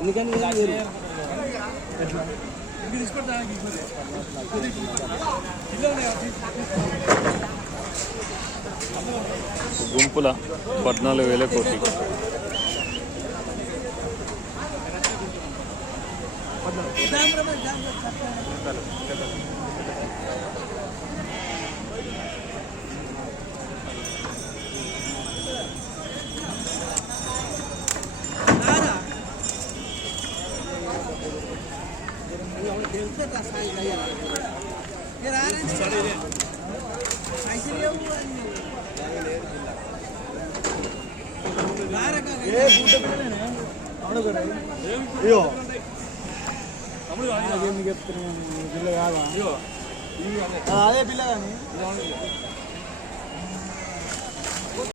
ఎందుకని వేరు గుంపుల పద్నాలుగు వేల కోటి అయ్యో ఎందుకు చెప్తున్నాను పిల్ల కాదా? అదే పిల్ల కానీ.